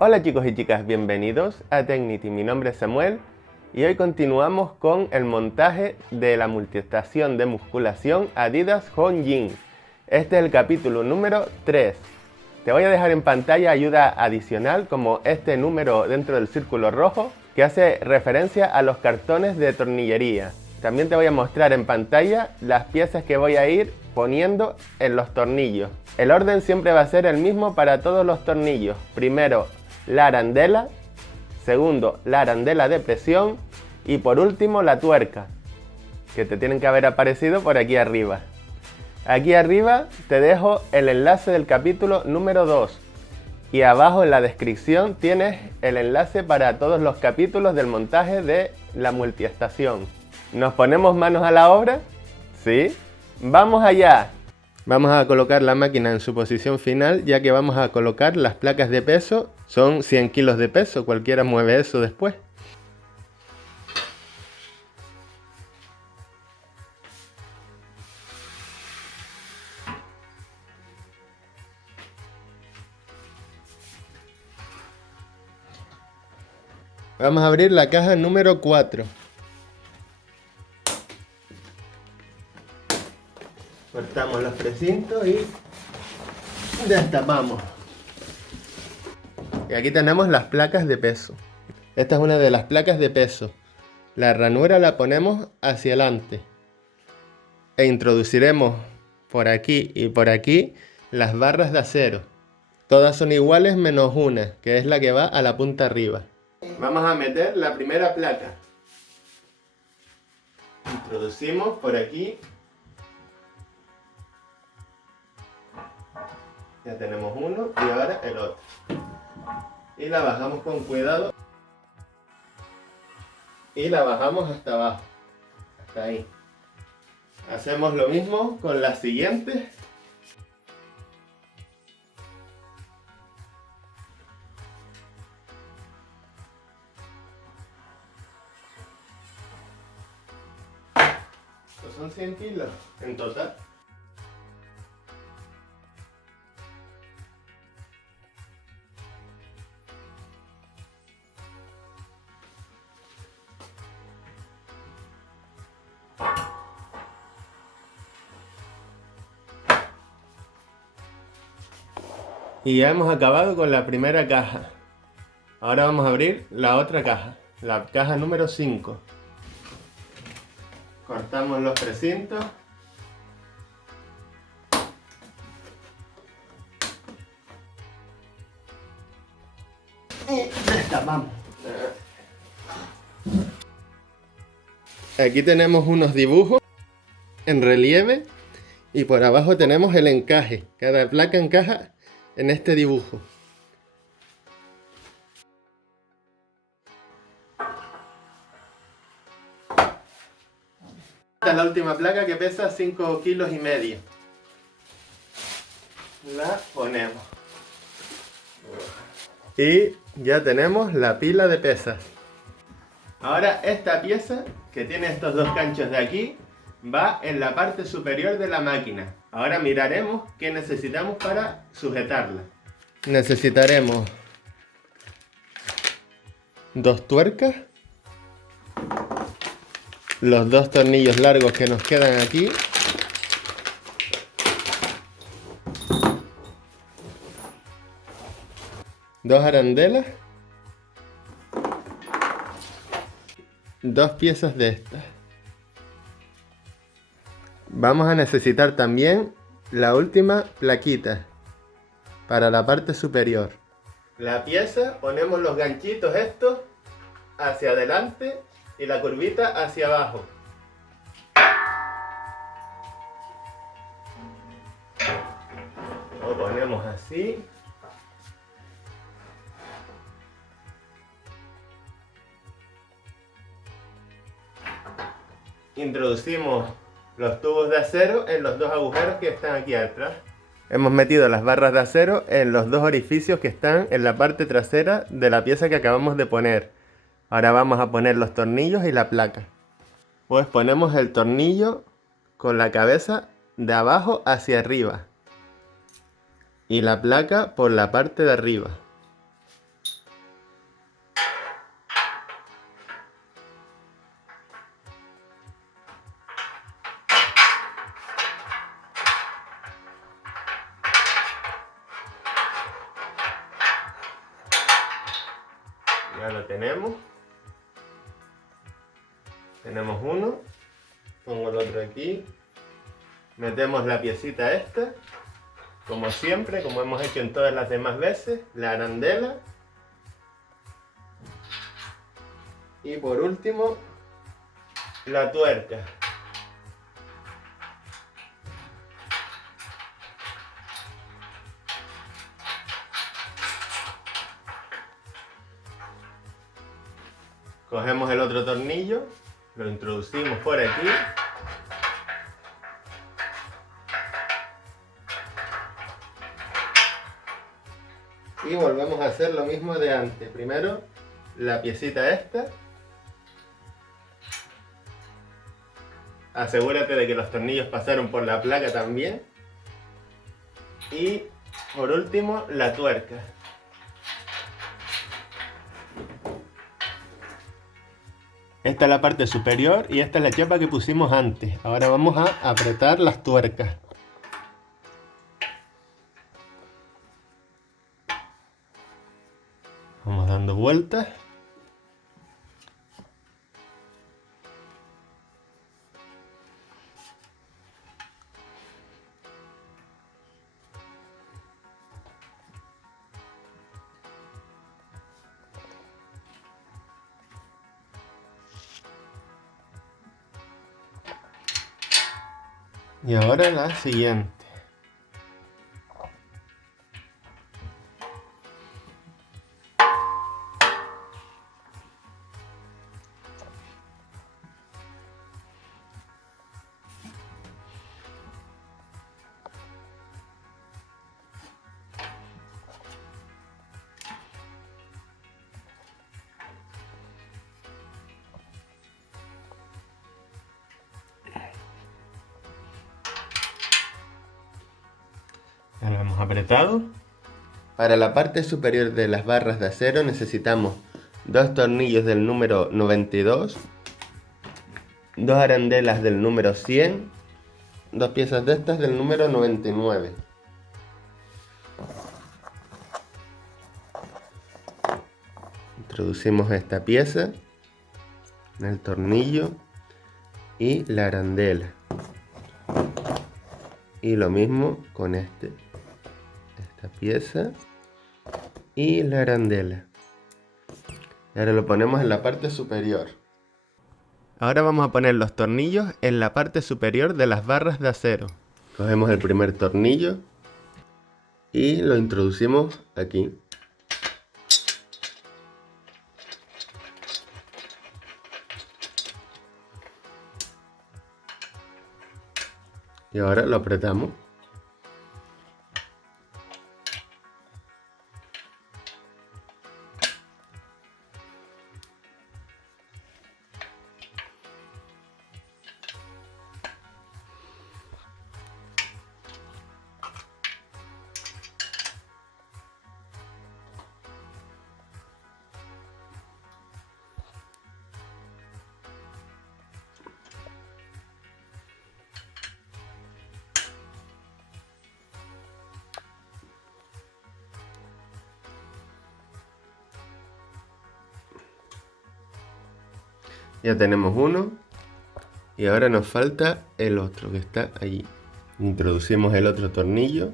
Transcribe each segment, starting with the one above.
Hola chicos y chicas, bienvenidos a Tecnity. Mi nombre es Samuel y hoy continuamos con el montaje de la multiestación de musculación Adidas Hongyin. Este es el capítulo número 3. Te voy a dejar en pantalla ayuda adicional como este número dentro del círculo rojo que hace referencia a los cartones de tornillería. También te voy a mostrar en pantalla las piezas que voy a ir poniendo en los tornillos. El orden siempre va a ser el mismo para todos los tornillos. Primero la arandela, segundo la arandela de presión y por último la tuerca, que te tienen que haber aparecido por aquí arriba. Aquí arriba te dejo el enlace del capítulo número 2 y abajo en la descripción tienes el enlace para todos los capítulos del montaje de la multiestación. ¿Nos ponemos manos a la obra? ¿Sí? ¡Vamos allá! Vamos a colocar la máquina en su posición final, ya que vamos a colocar las placas de peso. Son 100 kilos de peso, cualquiera mueve eso después. Vamos a abrir la caja número 4. Cortamos los precintos y destapamos. Y aquí tenemos las placas de peso. Esta es una de las placas de peso. La ranura la ponemos hacia adelante. E introduciremos por aquí y por aquí las barras de acero. Todas son iguales menos una, que es la que va a la punta arriba. Vamos a meter la primera placa. Introducimos por aquí. Ya tenemos uno y ahora el otro. Y la bajamos con cuidado. Y la bajamos hasta abajo. Hasta ahí. Hacemos lo mismo con las siguientes. Estos son 100 kilos en total. Y ya hemos acabado con la primera caja. Ahora vamos a abrir la otra caja, la caja número 5. Cortamos los precintos. Y destapamos. Aquí tenemos unos dibujos en relieve y por abajo tenemos el encaje. Cada placa encaja en este dibujo. Esta es la última placa que pesa 5,5 kilos. La ponemos. Y ya tenemos la pila de pesas. Ahora esta pieza que tiene estos dos ganchos de aquí va en la parte superior de la máquina. Ahora miraremos qué necesitamos para sujetarla. Necesitaremos 2 tuercas, los 2 tornillos largos que nos quedan aquí, dos arandelas, 2 piezas de estas. Vamos a necesitar también la última plaquita para la parte superior. La pieza, ponemos los ganchitos estos hacia adelante y la curvita hacia abajo. Lo ponemos así. Introducimos los tubos de acero en los 2 agujeros que están aquí atrás. Hemos metido las barras de acero en los 2 orificios que están en la parte trasera de la pieza que acabamos de poner. Ahora vamos a poner los tornillos y la placa. Pues ponemos el tornillo con la cabeza de abajo hacia arriba y la placa por la parte de arriba. Ya lo tenemos. Tenemos uno. Pongo el otro aquí. Metemos la piecita esta. Como siempre, como hemos hecho en todas las demás veces. La arandela. Y por último, la tuerca. Cogemos el otro tornillo, lo introducimos por aquí. Y volvemos a hacer lo mismo de antes. Primero, la piecita esta. Asegúrate de que los tornillos pasaron por la placa también. Y por último, la tuerca. Esta es la parte superior y esta es la chapa que pusimos antes. Ahora vamos a apretar las tuercas. Vamos dando vueltas. Y ahora la siguiente. Ya lo hemos apretado. Para la parte superior de las barras de acero necesitamos dos tornillos del número 92, dos arandelas del número 100, dos piezas de estas del número 99. Introducimos esta pieza en el tornillo y la arandela. Y lo mismo con esta pieza y la arandela. Y ahora lo ponemos en la parte superior. Ahora vamos a poner los tornillos en la parte superior de las barras de acero. Cogemos el primer tornillo y lo introducimos aquí. Y ahora lo apretamos. Ya tenemos uno y ahora nos falta el otro que está allí. Introducimos el otro tornillo.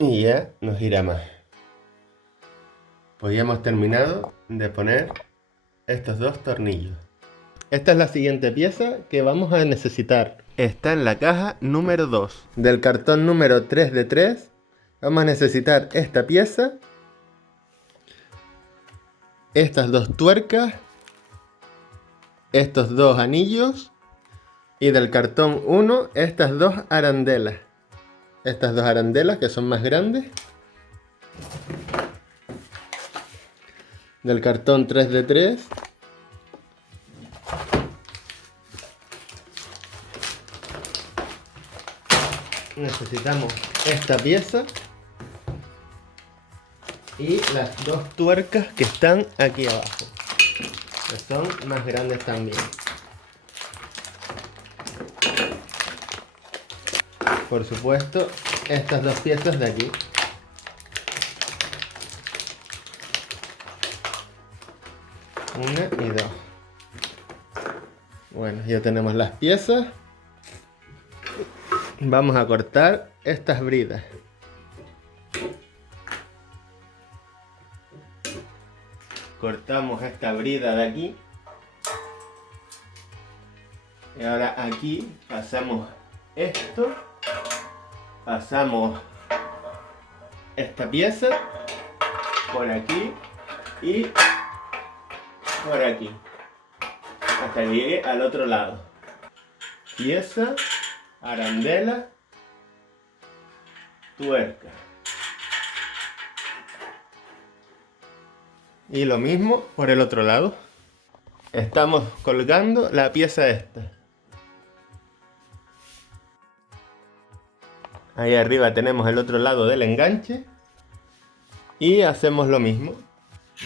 Y ya nos irá más. Pues ya hemos terminado de poner estos dos tornillos. Esta es la siguiente pieza que vamos a necesitar. Está en la caja número 2. Del cartón número 3 de 3 vamos a necesitar esta pieza, estas dos tuercas, estos dos anillos y del cartón 1 estas dos arandelas. Estas dos arandelas que son más grandes. Del cartón 3 de 3. necesitamos esta pieza y las dos tuercas que están aquí abajo, que son más grandes también. Por supuesto, estas dos piezas de aquí. Una y dos. Bueno, ya tenemos las piezas. Vamos a cortar estas bridas. Cortamos esta brida de aquí. Y ahora aquí pasamos esto. Pasamos esta pieza por aquí y por aquí hasta que llegue al otro lado. Pieza, arandela, tuerca. Y lo mismo por el otro lado. Estamos colgando la pieza esta. Ahí arriba tenemos el otro lado del enganche. Y hacemos lo mismo.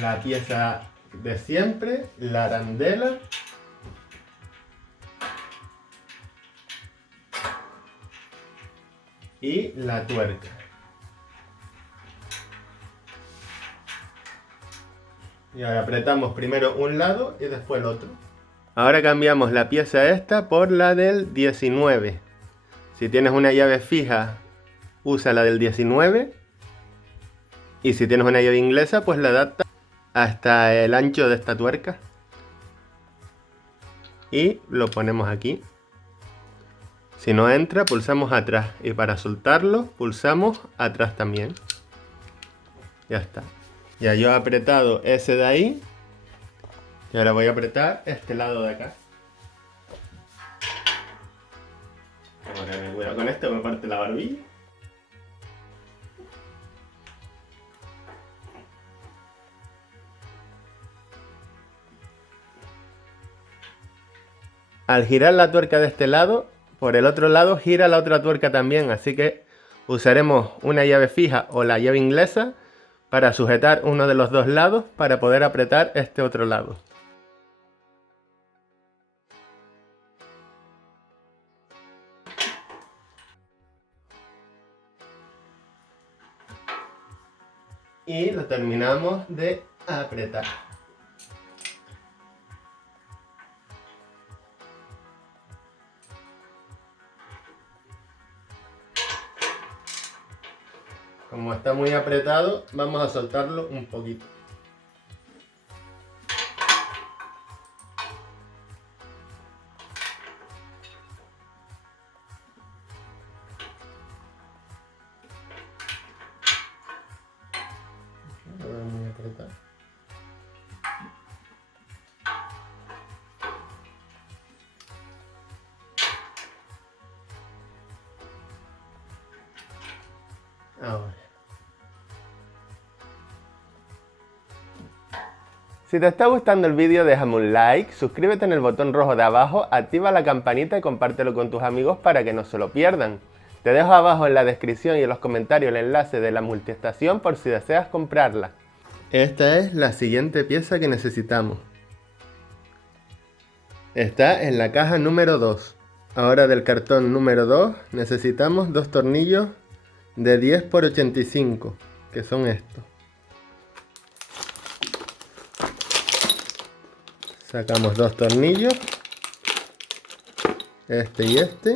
La pieza de siempre, la arandela. Y la tuerca. Y ahora apretamos primero un lado y después el otro. Ahora cambiamos la pieza esta por la del 19. Si tienes una llave fija, usa la del 19. Y si tienes una llave inglesa, pues la adapta hasta el ancho de esta tuerca. Y lo ponemos aquí. Si no entra, pulsamos atrás. Y para soltarlo, pulsamos atrás también. Ya está. Ya yo he apretado ese de ahí. Y ahora voy a apretar este lado de acá. Ahora cuidado con esto, me parte la barbilla. Al girar la tuerca de este lado, por el otro lado gira la otra tuerca también, así que usaremos una llave fija o la llave inglesa para sujetar uno de los dos lados para poder apretar este otro lado. Y lo terminamos de apretar. Como está muy apretado, vamos a soltarlo un poquito. Ahora muy apretado. Ahora. Si te está gustando el vídeo, déjame un like, suscríbete en el botón rojo de abajo, activa la campanita y compártelo con tus amigos para que no se lo pierdan. Te dejo abajo en la descripción y en los comentarios el enlace de la multiestación por si deseas comprarla. Esta es la siguiente pieza que necesitamos. Está en la caja número 2. Ahora del cartón número 2 necesitamos dos tornillos de 10 por 85, que son estos. Sacamos dos tornillos, este y este.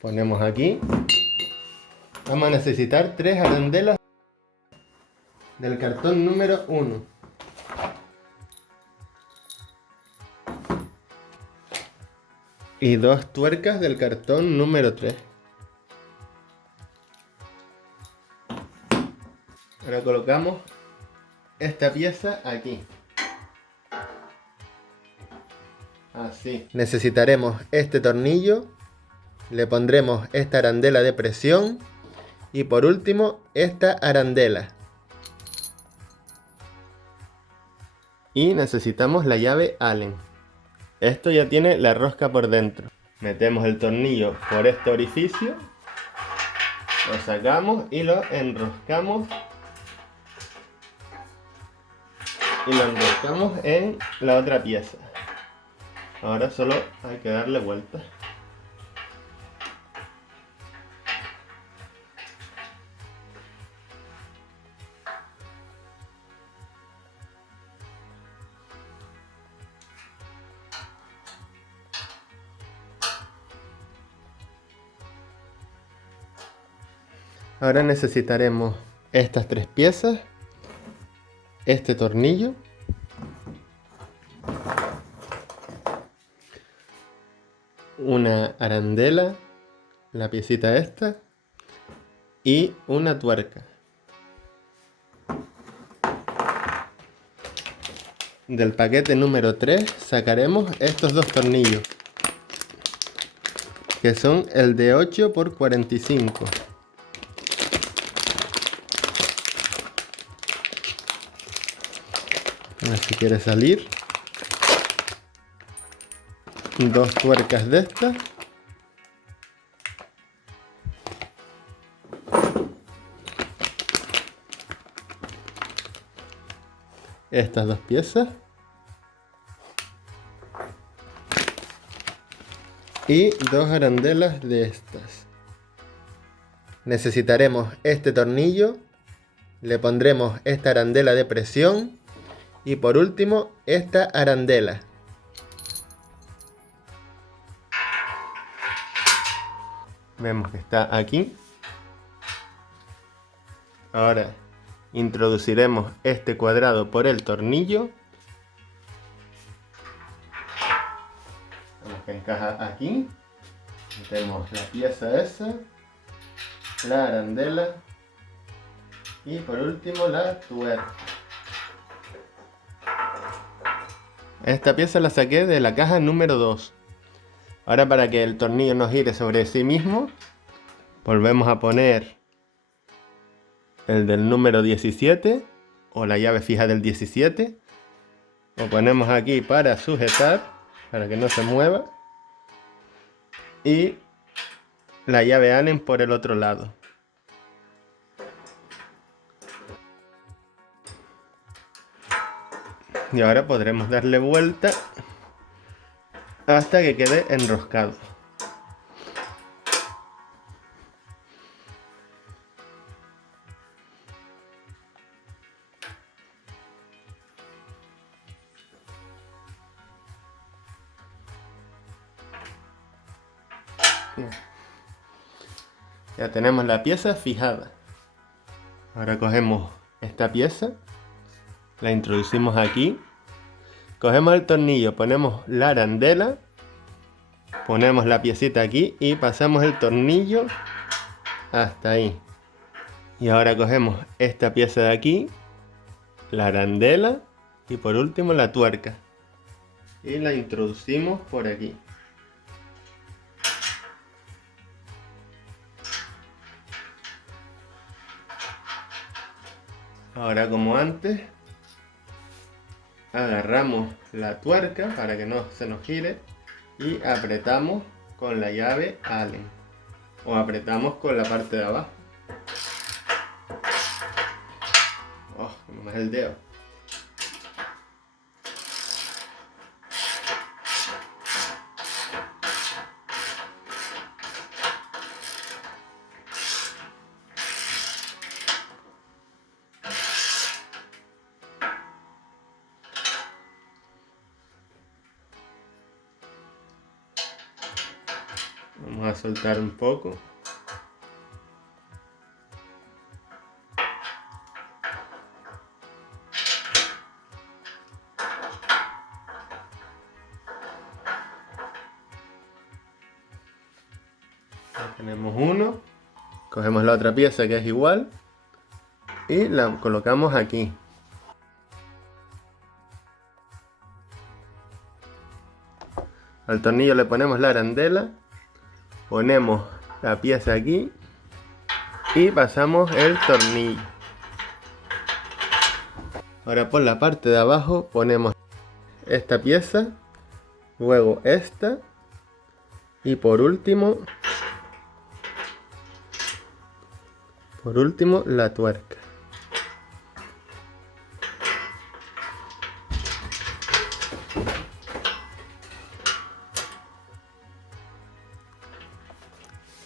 Ponemos aquí. Vamos a necesitar tres arandelas del cartón número 1. Y dos tuercas del cartón número 3. Ahora colocamos esta pieza aquí. Así. Necesitaremos este tornillo. Le pondremos esta arandela de presión. Y por último, esta arandela. Y necesitamos la llave Allen. Esto ya tiene la rosca por dentro. Metemos el tornillo por este orificio, lo sacamos y lo enroscamos. Y lo enroscamos en la otra pieza. Ahora solo hay que darle vuelta. Ahora necesitaremos estas tres piezas, este tornillo, una arandela, la piecita esta y una tuerca. Del paquete número 3 sacaremos estos dos tornillos, que son el de 8 por 45. A ver si quiere salir. Dos tuercas de estas. Estas dos piezas. Y dos arandelas de estas. Necesitaremos este tornillo. Le pondremos esta arandela de presión. Y por último, esta arandela. Vemos que está aquí. Ahora introduciremos este cuadrado por el tornillo. Vemos que encaja aquí. Metemos la pieza esa, la arandela y por último la tuerca. Esta pieza la saqué de la caja número 2. Ahora, para que el tornillo no gire sobre sí mismo, volvemos a poner el del número 17 o la llave fija del 17. Lo ponemos aquí para sujetar, para que no se mueva. Y la llave Allen por el otro lado. Y ahora podremos darle vuelta hasta que quede enroscado. Bien. Ya tenemos la pieza fijada. Ahora cogemos esta pieza, la introducimos aquí, cogemos el tornillo, ponemos la arandela, ponemos la piecita aquí y pasamos el tornillo hasta ahí. Y ahora cogemos esta pieza de aquí, la arandela y por último la tuerca y la introducimos por aquí. Ahora, como antes, agarramos la tuerca para que no se nos gire y apretamos con la llave Allen o apretamos con la parte de abajo. Oh, como me es el dedo. Vamos a soltar un poco. Ya tenemos uno. Cogemos la otra pieza que es igual y la colocamos aquí. Al tornillo le ponemos la arandela. Ponemos la pieza aquí y pasamos el tornillo. Ahora por la parte de abajo ponemos esta pieza, luego esta Y por último la tuerca.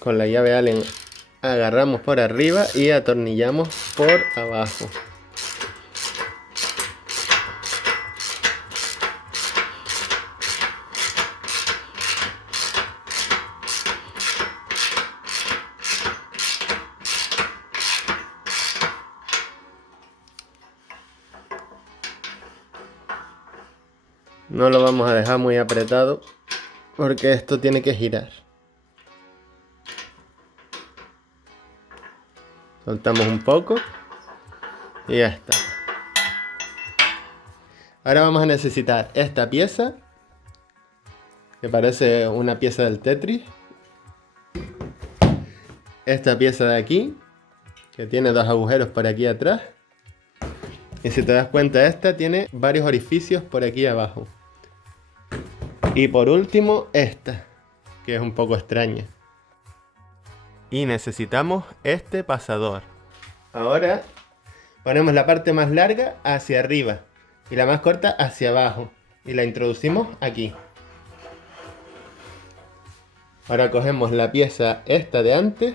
Con la llave Allen agarramos por arriba y atornillamos por abajo. No lo vamos a dejar muy apretado porque esto tiene que girar. Soltamos un poco y ya está. Ahora vamos a necesitar esta pieza, que parece una pieza del Tetris. Esta pieza de aquí, que tiene dos agujeros por aquí atrás. Y si te das cuenta, esta tiene varios orificios por aquí abajo. Y por último, esta, que es un poco extraña. Y necesitamos este pasador. Ahora ponemos la parte más larga hacia arriba y la más corta hacia abajo. Y la introducimos aquí. Ahora cogemos la pieza esta de antes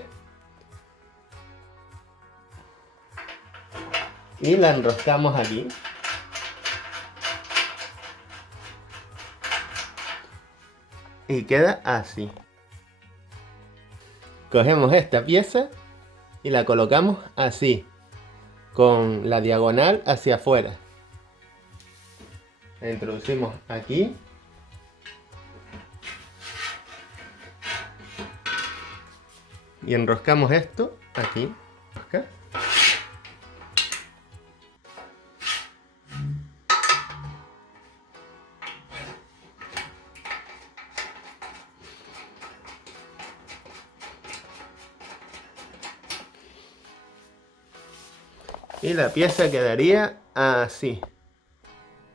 y la enroscamos aquí. Y queda así. Cogemos esta pieza y la colocamos así, con la diagonal hacia afuera. La introducimos aquí. Y enroscamos esto aquí. Acá. Y la pieza quedaría así.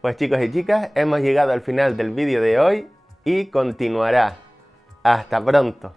Pues chicos y chicas, hemos llegado al final del vídeo de hoy y continuará. Hasta pronto.